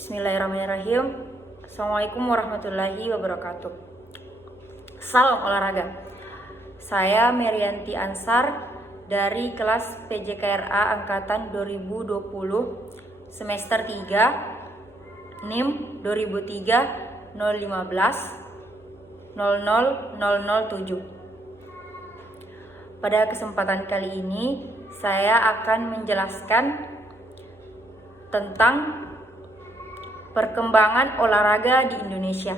Bismillahirrahmanirrahim. Assalamualaikum warahmatullahi wabarakatuh. Salam olahraga. Saya Merianti Ansar dari kelas PJKRA angkatan 2020 semester 3 NIM 2003 015 00007. Pada kesempatan kali ini saya akan menjelaskan tentang perkembangan olahraga di Indonesia.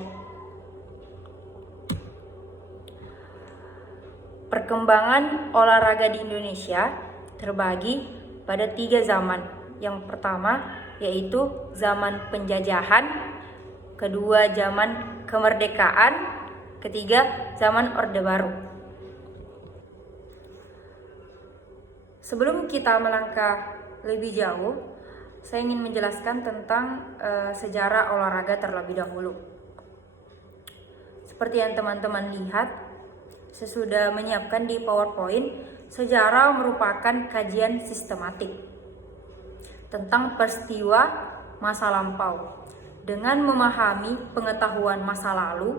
Perkembangan olahraga di Indonesia terbagi pada 3 zaman. Yang pertama yaitu zaman penjajahan, kedua zaman kemerdekaan, ketiga zaman Orde Baru. Sebelum kita melangkah lebih jauh, saya ingin menjelaskan tentang sejarah olahraga terlebih dahulu. Seperti yang teman-teman lihat, sesudah menyiapkan di PowerPoint, sejarah merupakan kajian sistematik tentang peristiwa masa lampau. Dengan memahami pengetahuan masa lalu,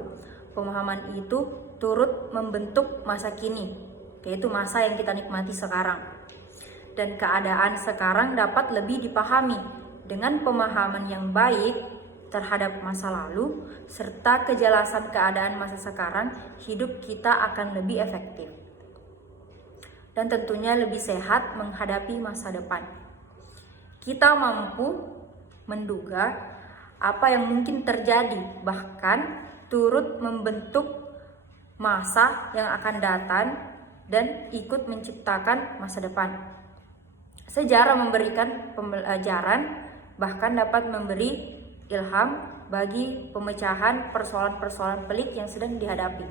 pemahaman itu turut membentuk masa kini, yaitu masa yang kita nikmati sekarang. Dan keadaan sekarang dapat lebih dipahami dengan pemahaman yang baik terhadap masa lalu serta kejelasan keadaan masa sekarang, hidup kita akan lebih efektif dan tentunya lebih sehat menghadapi masa depan. Kita mampu menduga apa yang mungkin terjadi, bahkan turut membentuk masa yang akan datang dan ikut menciptakan masa depan. Sejarah memberikan pembelajaran, bahkan dapat memberi ilham bagi pemecahan persoalan-persoalan pelik yang sedang dihadapi.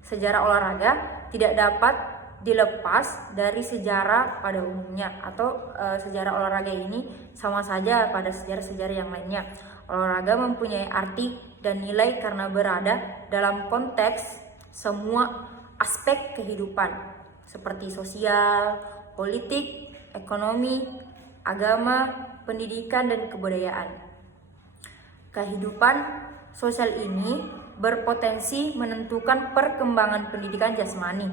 Sejarah olahraga tidak dapat dilepas dari sejarah pada umumnya, atau sejarah olahraga ini sama saja pada sejarah-sejarah yang lainnya. Olahraga mempunyai arti dan nilai karena berada dalam konteks semua aspek kehidupan seperti sosial, politik, ekonomi, agama, pendidikan, dan kebudayaan. Kehidupan sosial ini berpotensi menentukan perkembangan pendidikan jasmani,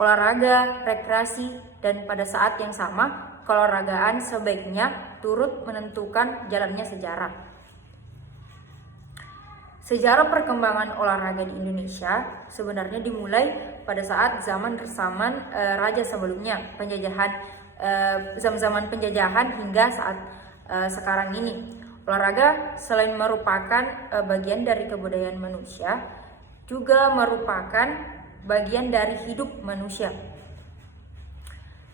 olahraga, rekreasi, dan pada saat yang sama, keolahragaan sebaiknya turut menentukan jalannya sejarah. Sejarah perkembangan olahraga di Indonesia sebenarnya dimulai pada saat zaman raja sebelumnya, zaman penjajahan hingga saat sekarang ini. Olahraga selain merupakan bagian dari kebudayaan manusia, juga merupakan bagian dari hidup manusia.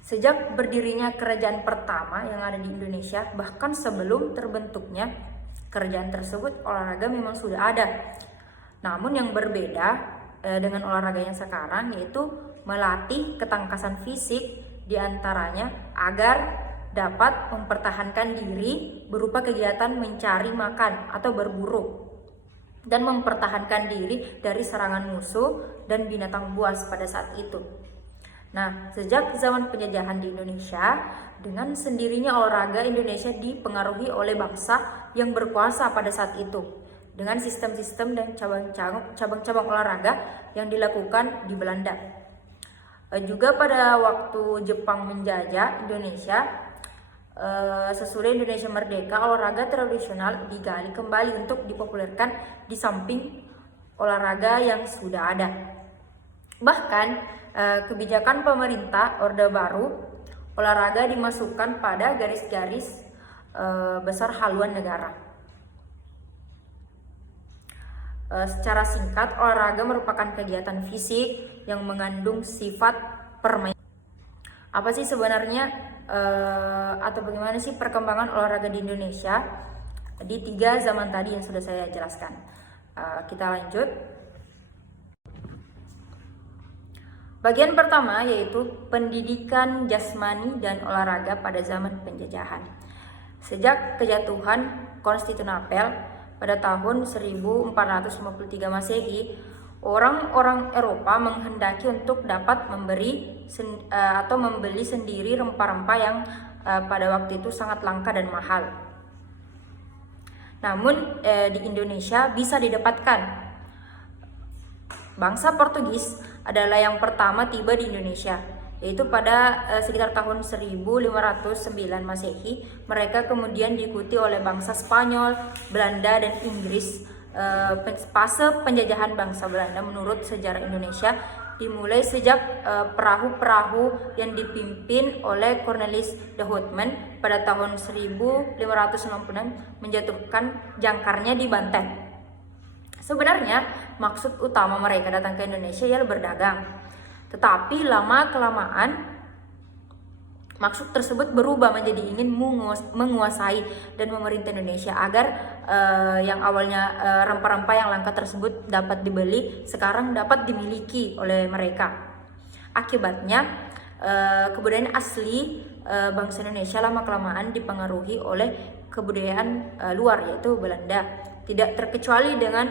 Sejak berdirinya kerajaan pertama yang ada di Indonesia, bahkan sebelum terbentuknya kerajaan tersebut, olahraga memang sudah ada. Namun yang berbeda dengan olahraga yang sekarang yaitu melatih ketangkasan fisik diantaranya agar dapat mempertahankan diri berupa kegiatan mencari makan atau berburu dan mempertahankan diri dari serangan musuh dan binatang buas pada saat itu. Nah, sejak zaman penjajahan di Indonesia, dengan sendirinya olahraga Indonesia dipengaruhi oleh bangsa yang berkuasa pada saat itu dengan sistem-sistem dan cabang-cabang olahraga yang dilakukan di Belanda. Juga pada waktu Jepang menjajah Indonesia, sesudah Indonesia merdeka, olahraga tradisional digali kembali untuk dipopulerkan di samping olahraga yang sudah ada. Bahkan kebijakan pemerintah Orde Baru, olahraga dimasukkan pada garis-garis besar haluan negara. Secara singkat, olahraga merupakan kegiatan fisik yang mengandung sifat permainan. Apa sih sebenarnya atau bagaimana sih perkembangan olahraga di Indonesia di 3 zaman tadi yang sudah saya jelaskan? Kita lanjut. Bagian pertama yaitu pendidikan jasmani dan olahraga pada zaman penjajahan. Sejak kejatuhan Konstantinopel pada tahun 1453 Masehi, orang-orang Eropa menghendaki untuk dapat membeli sendiri rempah-rempah yang pada waktu itu sangat langka dan mahal. Namun di Indonesia bisa didapatkan. Bangsa Portugis adalah yang pertama tiba di Indonesia, yaitu pada sekitar tahun 1509 Masehi. Mereka kemudian diikuti oleh bangsa Spanyol, Belanda, dan Inggris. Fase penjajahan bangsa Belanda menurut sejarah Indonesia dimulai sejak perahu-perahu yang dipimpin oleh Cornelis de Houtman pada tahun 1566 menjatuhkan jangkarnya di Banten. Sebenarnya maksud utama mereka datang ke Indonesia ialah berdagang. Tetapi lama-kelamaan maksud tersebut berubah menjadi ingin menguasai dan memerintah Indonesia agar yang awalnya rempah-rempah yang langka tersebut dapat dibeli, sekarang dapat dimiliki oleh mereka. Akibatnya kebudayaan asli bangsa Indonesia lama-kelamaan dipengaruhi oleh kebudayaan luar, yaitu Belanda. Tidak terkecuali dengan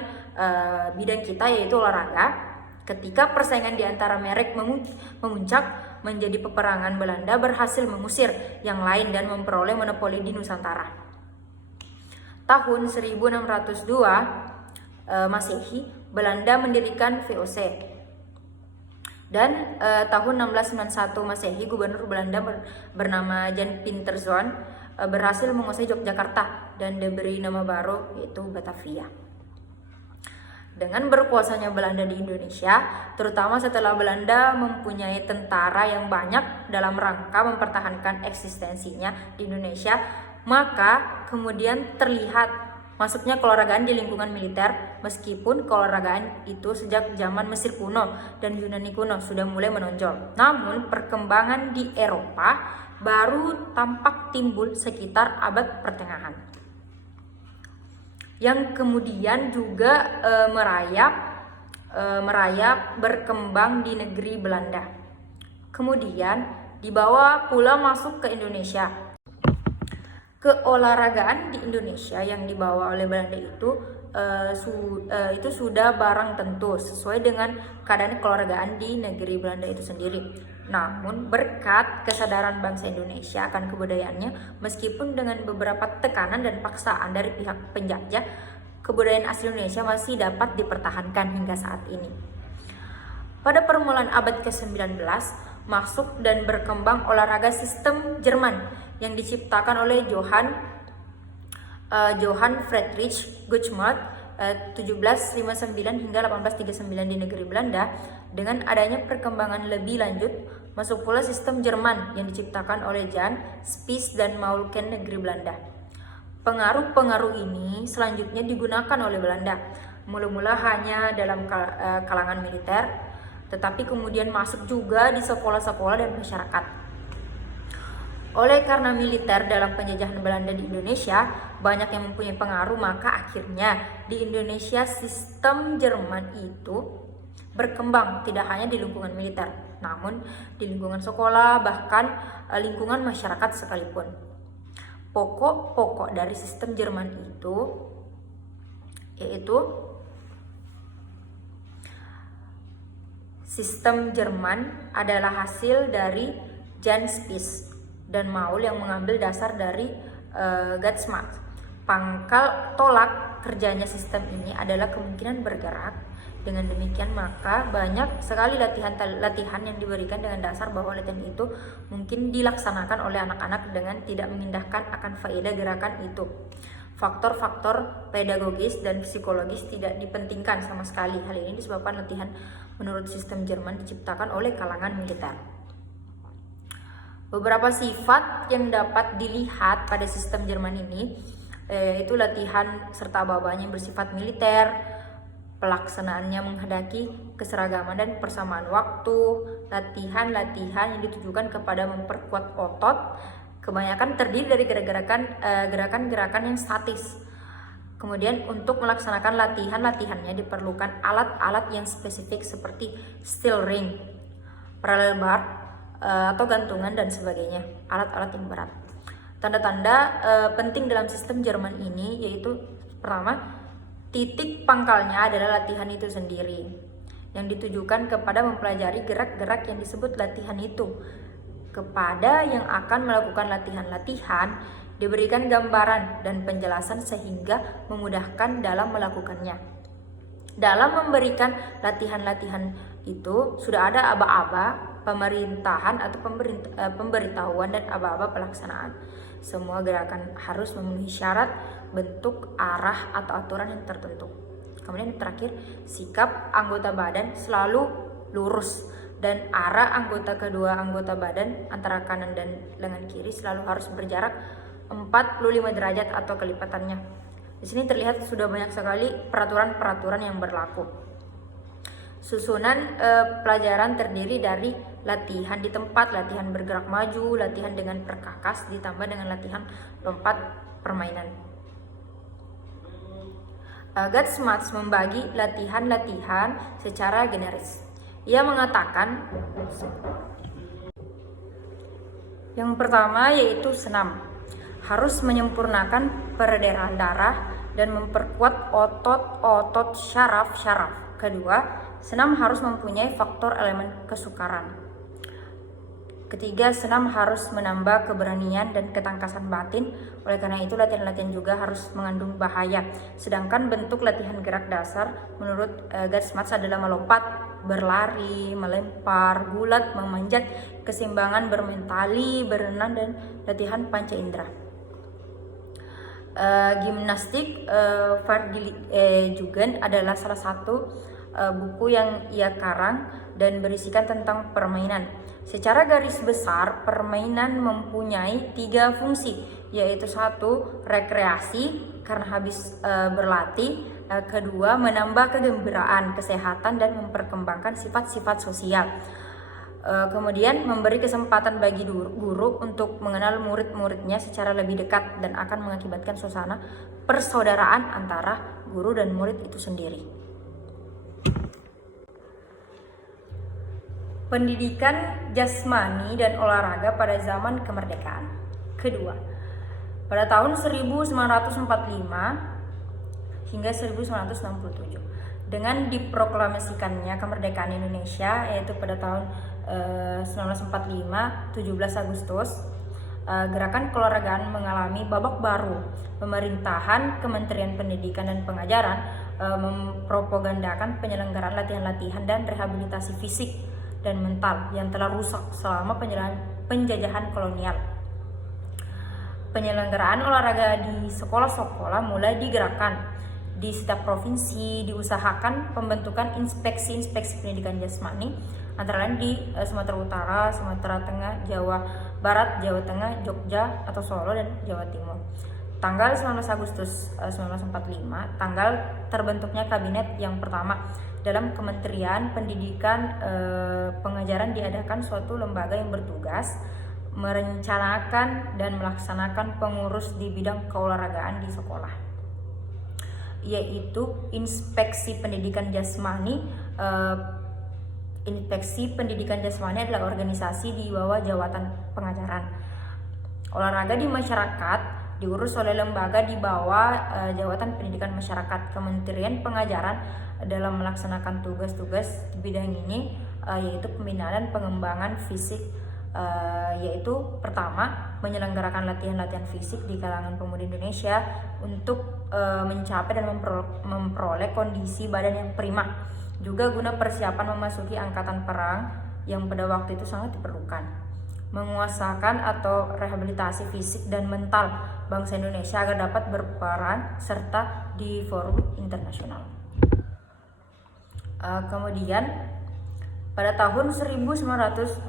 bidang kita, yaitu olahraga. Ketika persaingan di antara merek memuncak, menjadi peperangan Belanda berhasil mengusir yang lain dan memperoleh monopoli di Nusantara. Tahun 1602 Masehi, Belanda mendirikan VOC. Dan tahun 1691 Masehi, gubernur Belanda bernama Jan Pieterszoon berhasil menguasai Yogyakarta dan diberi nama baru, yaitu Batavia. Dengan berkuasanya Belanda di Indonesia, terutama setelah Belanda mempunyai tentara yang banyak dalam rangka mempertahankan eksistensinya di Indonesia, maka kemudian terlihat masuknya keolahragaan di lingkungan militer, meskipun keolahragaan itu sejak zaman Mesir kuno dan Yunani kuno sudah mulai menonjol. Namun perkembangan di Eropa baru tampak timbul sekitar abad pertengahan, yang kemudian juga merayap berkembang di negeri Belanda. Kemudian dibawa pula masuk ke Indonesia. Keolahragaan di Indonesia yang dibawa oleh Belanda itu sudah barang tentu sesuai dengan keadaan keolahragaan di negeri Belanda itu sendiri. Namun berkat kesadaran bangsa Indonesia akan kebudayaannya, meskipun dengan beberapa tekanan dan paksaan dari pihak penjajah, kebudayaan asli Indonesia masih dapat dipertahankan hingga saat ini. Pada permulaan abad ke-19 masuk dan berkembang olahraga sistem Jerman yang diciptakan oleh Johann Friedrich Gutschmidt 1759 hingga 1839 di negeri Belanda. Dengan adanya perkembangan lebih lanjut, masuk pula sistem Jerman yang diciptakan oleh Jan Spies dan Maulken negeri Belanda. Pengaruh-pengaruh ini selanjutnya digunakan oleh Belanda, mula-mula hanya dalam kalangan militer, tetapi kemudian masuk juga di sekolah-sekolah dan masyarakat. Oleh karena militer dalam penjajahan Belanda di Indonesia banyak yang mempunyai pengaruh, maka akhirnya di Indonesia sistem Jerman itu berkembang tidak hanya di lingkungan militer, namun di lingkungan sekolah, bahkan lingkungan masyarakat sekalipun. Pokok-pokok dari sistem Jerman itu yaitu sistem Jerman adalah hasil dari Jan Spies dan Maul yang mengambil dasar dari Gutschmidt. Pangkal tolak kerjanya sistem ini adalah kemungkinan bergerak. Dengan demikian maka banyak sekali latihan yang diberikan dengan dasar bahwa latihan itu mungkin dilaksanakan oleh anak-anak dengan tidak memindahkan akan faedah gerakan itu. Faktor-faktor pedagogis dan psikologis tidak dipentingkan sama sekali. Hal ini disebabkan latihan menurut sistem Jerman diciptakan oleh kalangan militer. Beberapa sifat yang dapat dilihat pada sistem Jerman ini yaitu latihan serta babanya yang bersifat militer, pelaksanaannya menghendaki keseragaman dan persamaan waktu, latihan-latihan yang ditujukan kepada memperkuat otot, kebanyakan terdiri dari gerakan-gerakan yang statis. Kemudian untuk melaksanakan latihannya diperlukan alat-alat yang spesifik seperti steel ring, parallel bar, atau gantungan dan sebagainya, alat-alat yang berat. Tanda-tanda penting dalam sistem Jerman ini yaitu pertama, titik pangkalnya adalah latihan itu sendiri yang ditujukan kepada mempelajari gerak-gerak yang disebut latihan itu. Kepada yang akan melakukan latihan-latihan diberikan gambaran dan penjelasan sehingga memudahkan dalam melakukannya. Dalam memberikan latihan-latihan itu sudah ada aba-aba pemerintahan atau pemberitahuan dan aba-aba pelaksanaan. Semua gerakan harus memenuhi syarat, bentuk, arah atau aturan yang tertentu. Kemudian terakhir, sikap anggota badan selalu lurus dan arah kedua anggota badan antara kanan dan lengan kiri selalu harus berjarak 45 derajat atau kelipatannya. Di sini terlihat sudah banyak sekali peraturan-peraturan yang berlaku. Susunan pelajaran terdiri dari latihan di tempat, latihan bergerak maju, latihan dengan perkakas, ditambah dengan latihan lompat permainan. Gatsmats membagi latihan-latihan secara generis. Ia mengatakan yang pertama yaitu senam. Harus menyempurnakan peredaran darah dan memperkuat otot-otot syaraf-syaraf. Kedua, senam harus mempunyai faktor elemen kesukaran. Ketiga, senam harus menambah keberanian dan ketangkasan batin. Oleh karena itu, latihan-latihan juga harus mengandung bahaya. Sedangkan bentuk latihan gerak dasar menurut Gatsmats adalah melompat, berlari, melempar, gulat, memanjat, keseimbangan, bermain tali, berenang, dan latihan panca indera. Gimnastik Vaerdigen adalah salah satu buku yang ia karang dan berisikan tentang permainan. Secara garis besar, permainan mempunyai 3 fungsi, yaitu 1. Rekreasi karena habis berlatih, kedua menambah kegembiraan, kesehatan, dan memperkembangkan sifat-sifat sosial. Kemudian memberi kesempatan bagi guru untuk mengenal murid-muridnya secara lebih dekat dan akan mengakibatkan suasana persaudaraan antara guru dan murid itu sendiri. Pendidikan jasmani dan olahraga pada zaman kemerdekaan. Kedua, pada tahun 1945 hingga 1967 dengan diproklamasikannya kemerdekaan Indonesia, yaitu pada tahun 1945 17 Agustus, gerakan keolahragaan mengalami babak baru. Pemerintahan Kementerian Pendidikan dan Pengajaran mempropagandakan penyelenggaraan latihan-latihan dan rehabilitasi fisik dan mental yang telah rusak selama penjajahan kolonial. Penyelenggaraan olahraga di sekolah-sekolah mulai digerakkan. Di setiap provinsi diusahakan pembentukan inspeksi-inspeksi pendidikan jasmani, antara lain di Sumatera Utara, Sumatera Tengah, Jawa Barat, Jawa Tengah, Jogja atau Solo, dan Jawa Timur. Tanggal 19 Agustus 1945, tanggal terbentuknya kabinet yang pertama. Dalam Kementerian Pendidikan Pengajaran diadakan suatu lembaga yang bertugas merencanakan dan melaksanakan pengurus di bidang keolahragaan di sekolah, yaitu Inspeksi Pendidikan Jasmani. Inspeksi Pendidikan Jasmani adalah organisasi di bawah Jabatan Pengajaran. Olahraga di masyarakat diurus oleh lembaga di bawah Jabatan Pendidikan Masyarakat. Kementerian Pengajaran dalam melaksanakan tugas-tugas di bidang ini yaitu pembinaan dan pengembangan fisik, yaitu pertama menyelenggarakan latihan-latihan fisik di kalangan pemuda Indonesia untuk mencapai dan memperoleh kondisi badan yang prima, juga guna persiapan memasuki angkatan perang yang pada waktu itu sangat diperlukan. Menguasakan atau rehabilitasi fisik dan mental bangsa Indonesia agar dapat berperan serta di forum internasional. Kemudian pada tahun 1947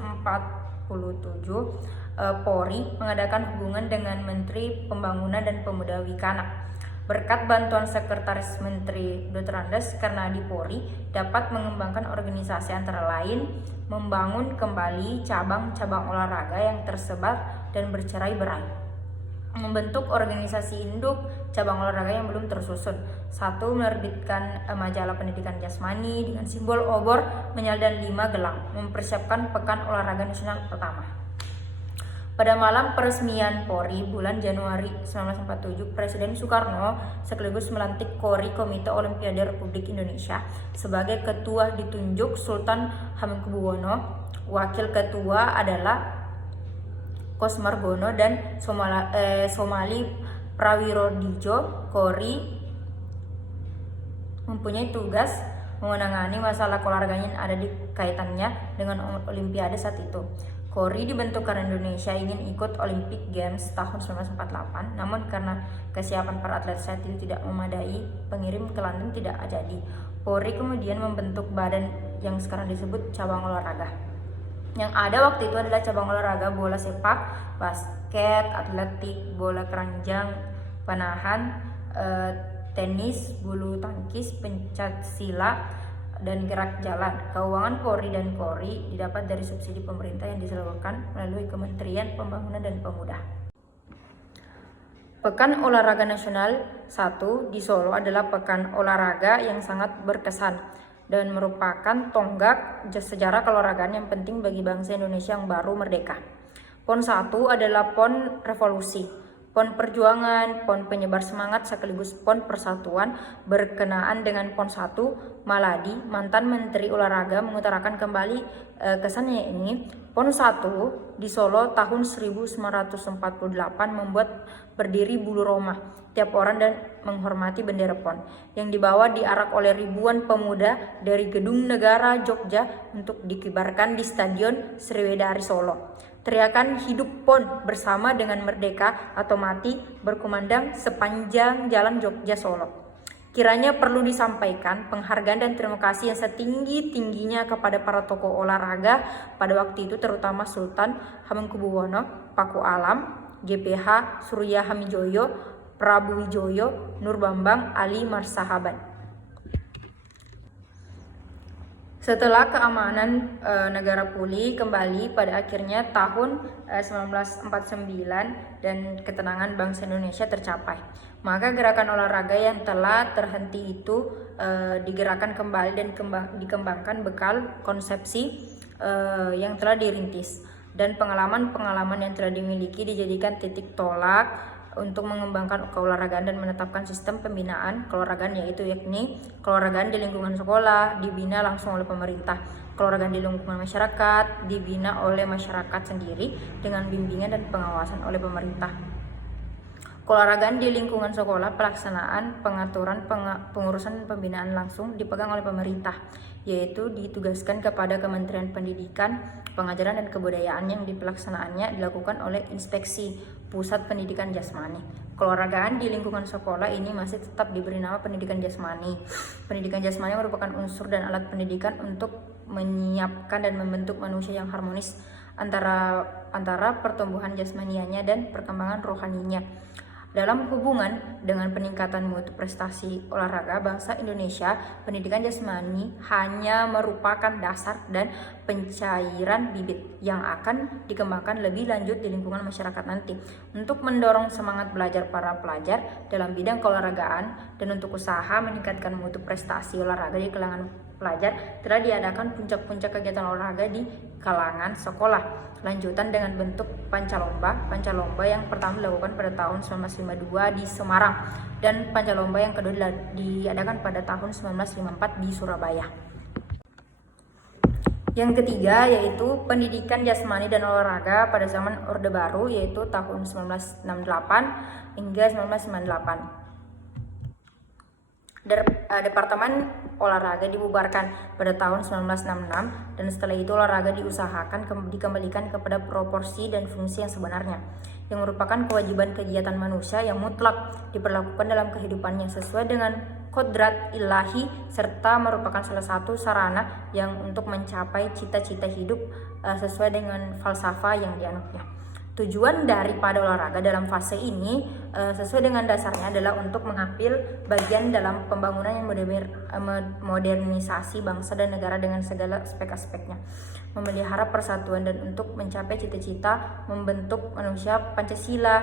Polri mengadakan hubungan dengan Menteri Pembangunan dan Pemuda Wikanak. Berkat bantuan Sekretaris Menteri Dr. Andes Karnadi, Polri dapat mengembangkan organisasi antara lain membangun kembali cabang-cabang olahraga yang tersebar dan bercerai-berai, membentuk organisasi induk cabang olahraga yang belum tersusun. 1. Menerbitkan majalah pendidikan jasmani dengan simbol obor, menyal, dan 5 gelang. Mempersiapkan Pekan Olahraga Nasional pertama. Pada malam peresmian Polri bulan Januari 1947, Presiden Soekarno sekaligus melantik KORI, Komite Olimpiade Republik Indonesia, sebagai ketua ditunjuk Sultan Hamengkubuwono. Wakil ketua adalah Kosmargono dan Somali Prawirodjo Kori mempunyai tugas menangani masalah keolahragaan yang ada di kaitannya dengan Olimpiade saat itu. Kori dibentuk karena Indonesia ingin ikut Olympic Games tahun 1948, namun karena kesiapan para atlet saat itu tidak memadai, pengirim ke London tidak jadi. Kori kemudian membentuk badan yang sekarang disebut cabang olahraga. Yang ada waktu itu adalah cabang olahraga bola sepak, basket, atletik, bola keranjang, panahan, tenis, bulu tangkis, pencak silat, dan gerak jalan. Keuangan Polri dan Kori didapat dari subsidi pemerintah yang disalurkan melalui Kementerian Pembangunan dan Pemuda. Pekan Olahraga Nasional 1 di Solo adalah pekan olahraga yang sangat berkesan dan merupakan tonggak sejarah keolahragaan yang penting bagi bangsa Indonesia yang baru merdeka. PON 1 adalah PON revolusi, PON perjuangan, PON penyebar semangat sekaligus PON persatuan. Berkenaan dengan PON 1, Maladi, mantan Menteri Olahraga, mengutarakan kembali kesannya ini. PON 1 di Solo tahun 1948 membuat berdiri bulu Roma tiap orang dan menghormati bendera PON yang dibawa diarak oleh ribuan pemuda dari Gedung Negara Jogja untuk dikibarkan di Stadion Sriwedari Solo. Teriakan hidup PON bersama dengan merdeka atau mati berkumandang sepanjang jalan Jogja Solo. Kiranya perlu disampaikan penghargaan dan terima kasih yang setinggi-tingginya kepada para tokoh olahraga pada waktu itu, terutama Sultan Hamengkubuwono, Paku Alam, GPH Surya Hamijoyo, Prabu Wijoyo, Nur Bambang, Ali Marsahaban. Setelah keamanan negara pulih kembali pada akhirnya tahun 1949 dan ketenangan bangsa Indonesia tercapai, maka gerakan olahraga yang telah terhenti itu digerakkan kembali dan dikembangkan bekal konsepsi yang telah dirintis dan pengalaman-pengalaman yang telah dimiliki dijadikan titik tolak untuk mengembangkan keolahragaan dan menetapkan sistem pembinaan keolahragaan, yakni keolahragaan di lingkungan sekolah dibina langsung oleh pemerintah, keolahragaan di lingkungan masyarakat dibina oleh masyarakat sendiri dengan bimbingan dan pengawasan oleh pemerintah. Keolahragaan di lingkungan sekolah, pelaksanaan, pengaturan, pengurusan dan pembinaan langsung dipegang oleh pemerintah, yaitu ditugaskan kepada Kementerian Pendidikan, Pengajaran dan Kebudayaan yang dipelaksanaannya dilakukan oleh Inspeksi Pusat Pendidikan Jasmani. Keolahragaan di lingkungan sekolah ini masih tetap diberi nama pendidikan jasmani. Pendidikan jasmani merupakan unsur dan alat pendidikan untuk menyiapkan dan membentuk manusia yang harmonis antara pertumbuhan jasmanianya dan perkembangan rohaninya. Dalam hubungan dengan peningkatan mutu prestasi olahraga bangsa Indonesia, pendidikan jasmani hanya merupakan dasar dan pencairan bibit yang akan dikembangkan lebih lanjut di lingkungan masyarakat nanti. Untuk mendorong semangat belajar para pelajar dalam bidang keolahragaan dan untuk usaha meningkatkan mutu prestasi olahraga di kalangan pelajar, telah diadakan puncak-puncak kegiatan olahraga di kalangan sekolah. Lanjutan dengan bentuk pancalomba yang pertama dilakukan pada tahun 1952 di Semarang dan pancalomba yang kedua diadakan pada tahun 1954 di Surabaya. Yang ketiga yaitu pendidikan jasmani dan olahraga pada zaman Orde Baru, yaitu tahun 1968 hingga 1998. Departemen olahraga dibubarkan pada tahun 1966 dan setelah itu olahraga diusahakan dikembalikan kepada proporsi dan fungsi yang sebenarnya, yang merupakan kewajiban kegiatan manusia yang mutlak diperlakukan dalam kehidupannya sesuai dengan kodrat ilahi serta merupakan salah satu sarana yang untuk mencapai cita-cita hidup sesuai dengan falsafah yang dianutnya. Tujuan daripada olahraga dalam fase ini sesuai dengan dasarnya adalah untuk mengambil bagian dalam pembangunan yang modernisasi bangsa dan negara dengan segala aspek-aspeknya, memelihara persatuan dan untuk mencapai cita-cita membentuk manusia Pancasila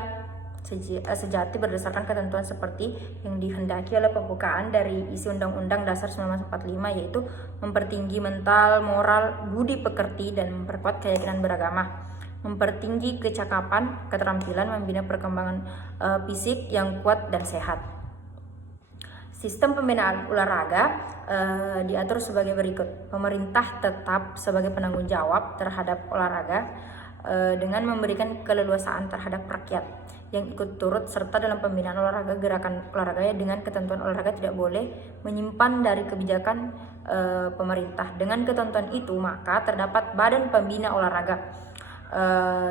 sejati berdasarkan ketentuan seperti yang dihendaki oleh pembukaan dari isi Undang-Undang Dasar 1945, yaitu mempertinggi mental, moral, budi pekerti dan memperkuat keyakinan beragama, mempertinggi kecakapan, keterampilan, membina perkembangan fisik yang kuat dan sehat. Sistem pembinaan olahraga diatur sebagai berikut. Pemerintah tetap sebagai penanggung jawab terhadap olahraga. dengan memberikan keleluasaan terhadap rakyat yang ikut turut serta dalam pembinaan olahraga. Gerakan olahraga dengan ketentuan olahraga tidak boleh menyimpan dari kebijakan pemerintah. Dengan ketentuan itu maka terdapat badan pembina olahraga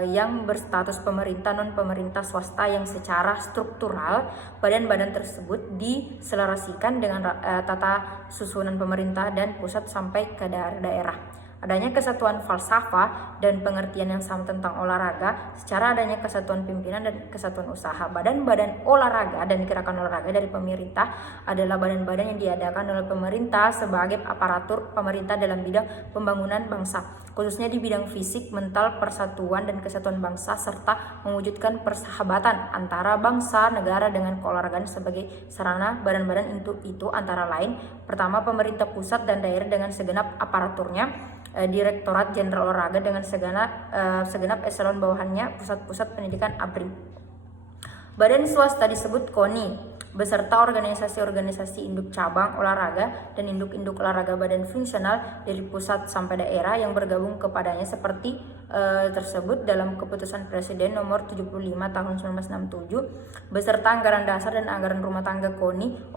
yang berstatus pemerintah, non pemerintah, swasta yang secara struktural badan-badan tersebut diselarasikan dengan tata susunan pemerintah dan pusat sampai ke daerah. Adanya kesatuan falsafah dan pengertian yang sama tentang olahraga secara adanya kesatuan pimpinan dan kesatuan usaha. Badan-badan olahraga dan gerakan olahraga dari pemerintah adalah badan-badan yang diadakan oleh pemerintah sebagai aparatur pemerintah dalam bidang pembangunan bangsa, khususnya di bidang fisik, mental, persatuan dan kesatuan bangsa, serta mewujudkan persahabatan antara bangsa negara dengan keolahragaan sebagai sarana. Badan-badan itu antara lain: pertama, pemerintah pusat dan daerah dengan segenap aparaturnya, Direktorat Jenderal Olahraga dengan segenap eselon bawahannya, pusat-pusat pendidikan ABRI. Badan swasta disebut KONI beserta organisasi-organisasi induk cabang olahraga dan induk-induk olahraga badan fungsional dari pusat sampai daerah yang bergabung kepadanya seperti tersebut dalam keputusan Presiden nomor 75 tahun 1967 beserta anggaran dasar dan anggaran rumah tangga KONI.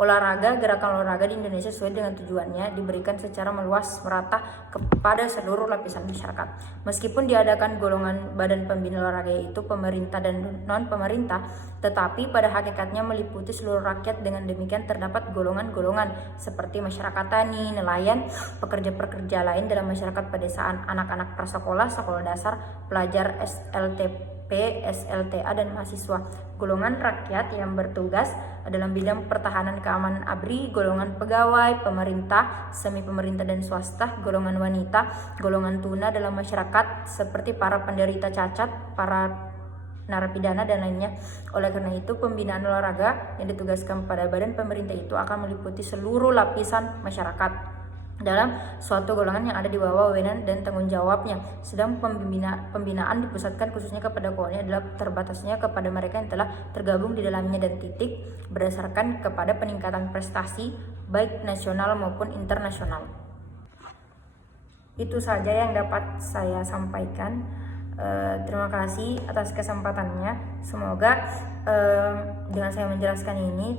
Gerakan olahraga di Indonesia sesuai dengan tujuannya diberikan secara meluas merata kepada seluruh lapisan masyarakat. Meskipun diadakan golongan badan pembina olahraga yaitu pemerintah dan non pemerintah, tetapi pada hakikatnya meliputi seluruh rakyat. Dengan demikian terdapat golongan-golongan seperti masyarakat tani, nelayan, pekerja-pekerja lain dalam masyarakat pedesaan, anak-anak prasekolah, sekolah dasar, pelajar SLTP, SLTA dan mahasiswa. Golongan rakyat yang bertugas dalam bidang pertahanan keamanan ABRI, golongan pegawai pemerintah, semi pemerintah dan swasta, golongan wanita, golongan tuna dalam masyarakat seperti para penderita cacat, para narapidana dan lainnya. Oleh karena itu, pembinaan olahraga yang ditugaskan pada badan pemerintah itu akan meliputi seluruh lapisan masyarakat dalam suatu golongan yang ada di bawah wewenang dan tanggung jawabnya. Sedang pembinaan dipusatkan khususnya kepada KONI adalah terbatasnya kepada mereka yang telah tergabung di dalamnya dan berdasarkan kepada peningkatan prestasi baik nasional maupun internasional. Itu saja yang dapat saya sampaikan. Terima kasih atas kesempatannya. Semoga dengan saya menjelaskan ini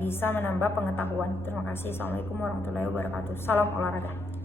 bisa menambah pengetahuan. Terima kasih. Assalamualaikum warahmatullahi wabarakatuh. Salam olahraga.